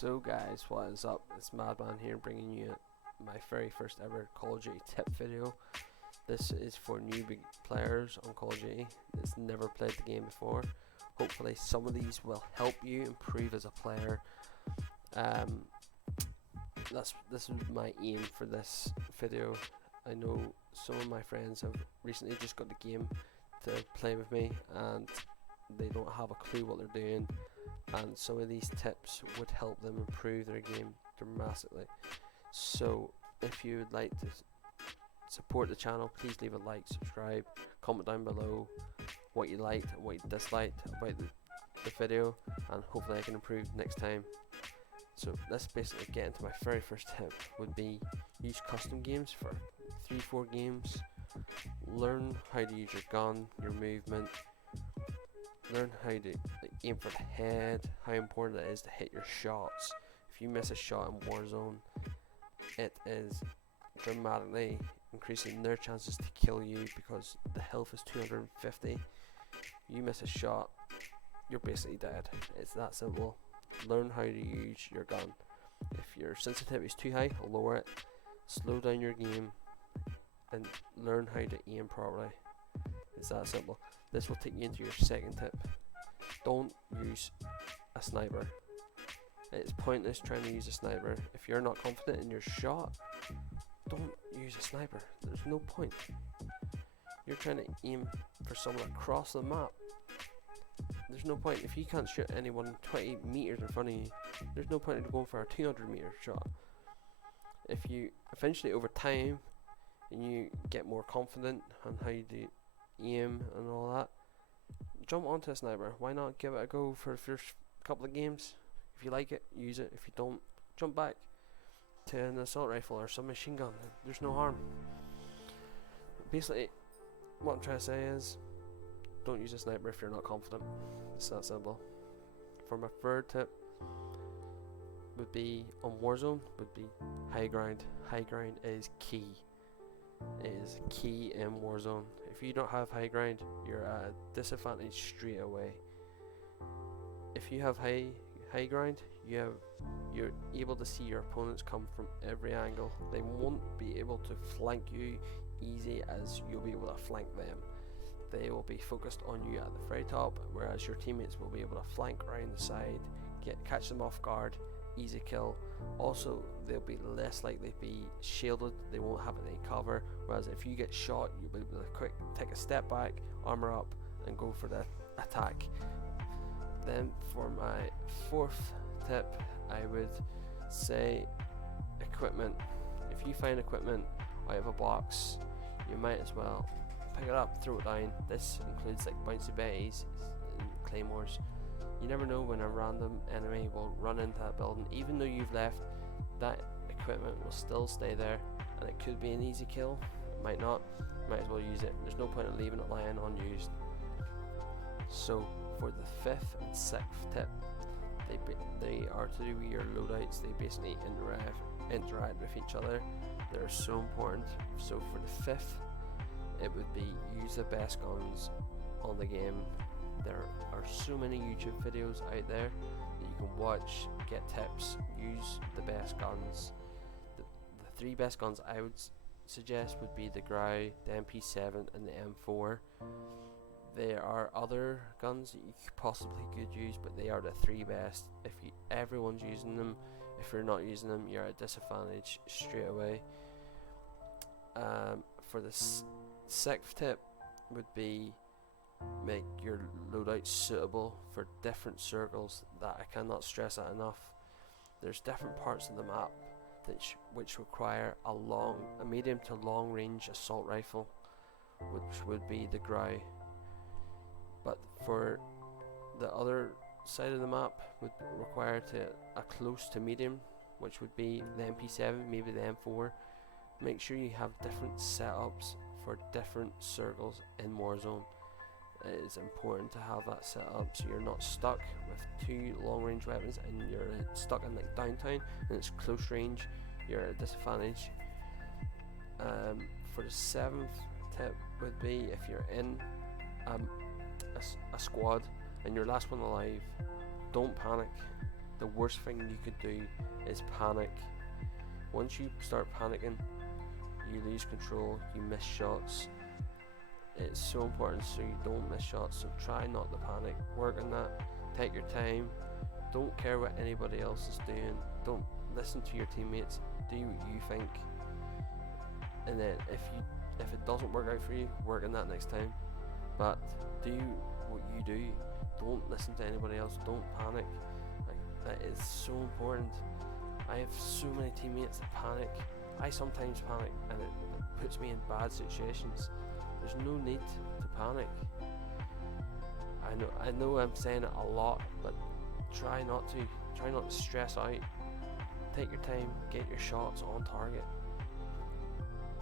So guys, what is up? It's Madman here bringing you my very first ever Call of Duty tip video. This is for newbie players on Call of Duty that's never played the game before. Hopefully some of these will help you improve as a player. This is my aim for this video. I know some of my friends have recently just got the game to play with me and they don't have a clue what they're doing, and some of these tips would help them improve their game dramatically. So if you would like to support the channel, please leave a like, subscribe, comment down below what you liked and what you disliked about the video, and hopefully I can improve next time. So let's basically get into my very first tip. Would be use custom games for 3-4 games. Learn how to use your gun, your movement. Learn how to aim for the head, how important it is to hit your shots. If you miss a shot in Warzone, it is dramatically increasing their chances to kill you because the health is 250. You miss a shot, you're basically dead. It's that simple. Learn how to use your gun. If your sensitivity is too high, lower it. Slow down your game and learn how to aim properly. It's that simple. This will take you into your second tip. Don't use a sniper. It's pointless trying to use a sniper. If you're not confident in your shot, don't use a sniper. There's no point. You're trying to aim for someone across the map. There's no point. If you can't shoot anyone 20 meters in front of you, there's no point in going for a 200-meter shot. If you eventually, over time, and you get more confident on how you do aim and all that, jump onto a sniper. Why not give it a go for the first couple of games? If you like it, use it. If you don't, jump back to an assault rifle or some machine gun. There's no harm. Basically, what I'm trying to say is, don't use a sniper if you're not confident. It's that simple. For my third tip, would be on Warzone, would be high ground. High ground is key. It is key in Warzone. If you don't have high ground, you're at a disadvantage straight away. If you have high ground, you're able to see your opponents come from every angle. They won't be able to flank you easy as you'll be able to flank them. They will be focused on you at the very top, whereas your teammates will be able to flank around the side, catch them off guard, easy kill. Also, they'll be less likely to be shielded. They won't have any cover, whereas if you get shot, you'll be able to take a step back, armor up, and go for the attack. Then for my fourth tip, I would say equipment. If you find equipment out of a box, you might as well pick it up, throw it down. This includes like bouncy betties and claymores. You never know when a random enemy will run into that building. Even though you've left, that equipment will still stay there, and it could be an easy kill. It might not. Might as well use it. There's no point in leaving it lying unused. So for the fifth and sixth tip, they are to do with your loadouts. They basically interact with each other. They're so important. So for the fifth, it would be use the best guns on the game. There are so many YouTube videos out there that you can watch, get tips, use the best guns. The three best guns I would suggest would be the Grau, the MP7 and the M4. There are other guns that you possibly could use, but they are the three best. If everyone's using them, if you're not using them, you're at a disadvantage straight away. For the sixth tip would be make your loadout suitable for different circles. That I cannot stress that enough. There's different parts of the map which require a medium to long range assault rifle, which would be the Grau. But for the other side of the map would require a close to medium, which would be the MP7, maybe the M4. Make sure you have different setups for different circles in Warzone. It is important to have that set up so you're not stuck with two long range weapons and you're stuck in like downtown and it's close range. You're at a disadvantage. For the seventh tip would be, if you're in a squad and you're last one alive, don't panic. the worst thing you could do is panic. Once you start panicking, you lose control, you miss shots. It's so important so you don't miss shots, so try not to panic, work on that, take your time, don't care what anybody else is doing, don't listen to your teammates, do what you think, and then if it doesn't work out for you, work on that next time, but do what you do, don't listen to anybody else, don't panic. Like, that is so important. I have so many teammates that panic. I sometimes panic and it puts me in bad situations. There's no need to panic. I know I'm saying it a lot, but try not to stress out. Take your time, get your shots on target.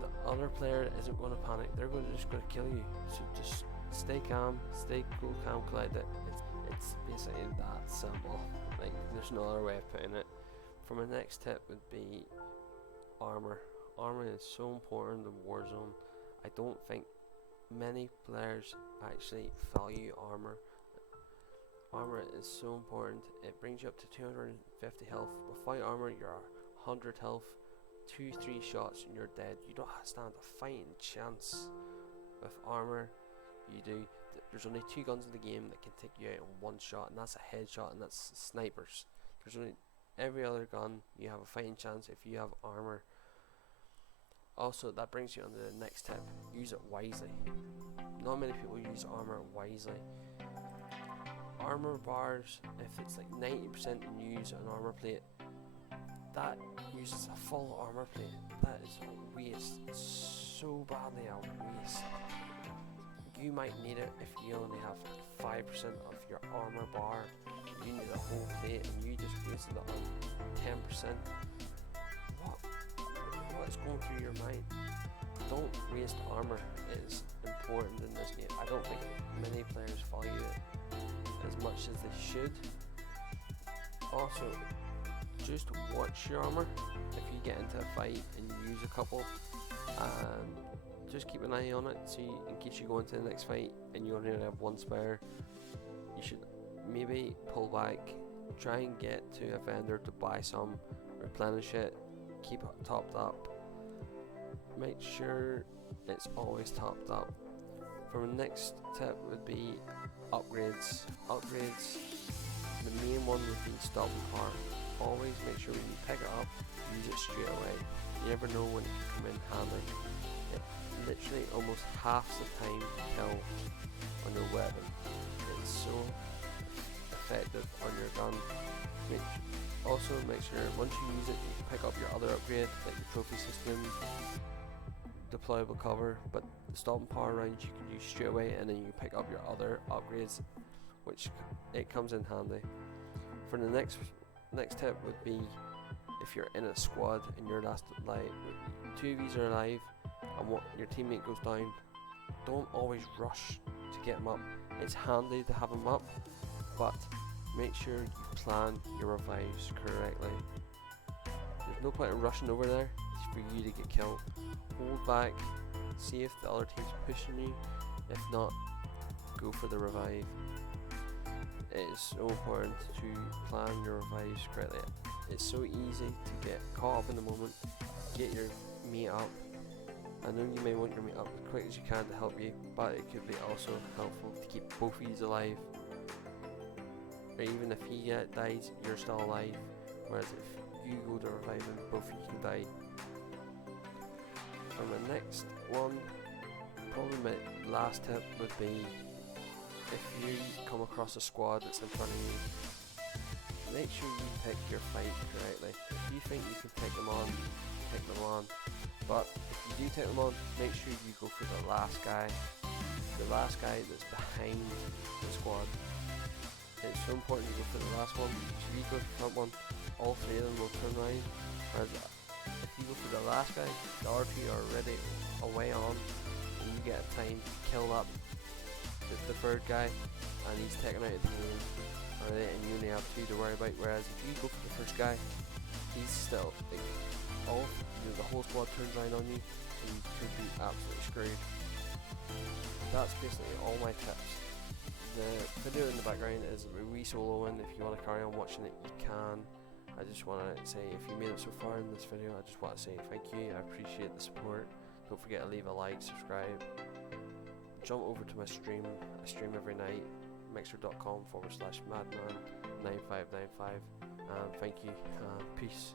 The other player isn't going to panic, they're just going to kill you. So just stay calm, stay cool, calm, collected. It's basically that simple. Like, there's no other way of putting it. For my next tip would be armor. Armor is so important in Warzone. I don't think many players actually value armor. Armor is so important. It brings you up to 250 health. Without armor, you're 100 health. 2-3 shots and you're dead. You don't stand a fighting chance. With armor, you do. There's only 2 guns in the game that can take you out in 1 shot, and that's a headshot, and that's snipers. There's only every other gun you have a fighting chance if you have armor. Also, that brings you on to the next tip. Use it wisely. Not many people use armor wisely. Armor bars, if it's like 90% and use an armor plate, that uses a full armor plate. That is a waste. So badly a waste. You might need it if you only have 5% of your armor bar. You need a whole plate and you just wasted it on 10%. What is going through your mind? Don't waste armor. It is important in this game. I don't think many players value it as much as they should. Also, just watch your armor. If you get into a fight and you use a couple, just keep an eye on it. So in case you go into the next fight and you only have 1 spare, you should maybe pull back, try and get to a vendor to buy some, replenish it, keep it topped up, make sure it's always topped up. For my next tip would be upgrades. The main one would be stopping power. Always make sure when you pick it up, use it straight away. You never know when it can come in handy. It literally almost half the time to kill on your weapon. It's so effective on your gun. Also make sure once you use it, you can pick up your other upgrade, like the trophy system, deployable cover, but the stopping power rounds you can use straight away, and then you pick up your other upgrades, which it comes in handy. For the next tip would be, if you're in a squad and you're last alive, 2 of you are alive and your teammate goes down, don't always rush to get him up. It's handy to him up, but make sure you plan your revives correctly. There's no point in rushing over there for you to get killed. Hold back, see if the other team's pushing you. If not, go for the revive. It is so important to plan your revives correctly. It's so easy to get caught up in the moment, get your mate up. I know you may want your mate up as quick as you can to help you, but it could be also helpful to keep both of you alive. Or even if he dies, you're still alive. Whereas if you go to revive him, both of you can die. For my next one, probably my last tip would be, if you come across a squad that's in front of you, make sure you pick your fight correctly. If you think you can take them on, take them on. But if you do take them on, make sure you go for the last guy that's behind the squad. It's so important to go for the last one. If you go for the front one, all 3 of them will turn around. Whereas if you go for the last guy, the other 2 are already away on, and you get time to kill up the 3rd guy, and he's taken out of the game, and you only have 2 to worry about. Whereas if you go for the 1st guy, he's still like, the whole squad turns around on you, and you could be absolutely screwed. That's basically all my tips. The video in the background is a wee soloing. If you want to carry on watching it, you can. I just want to say, if you made it so far in this video, I just want to say thank you. I appreciate the support. Don't forget to leave a like, subscribe. Jump over to my stream. I stream every night. Mixer.com/madman9595. And thank you. Peace.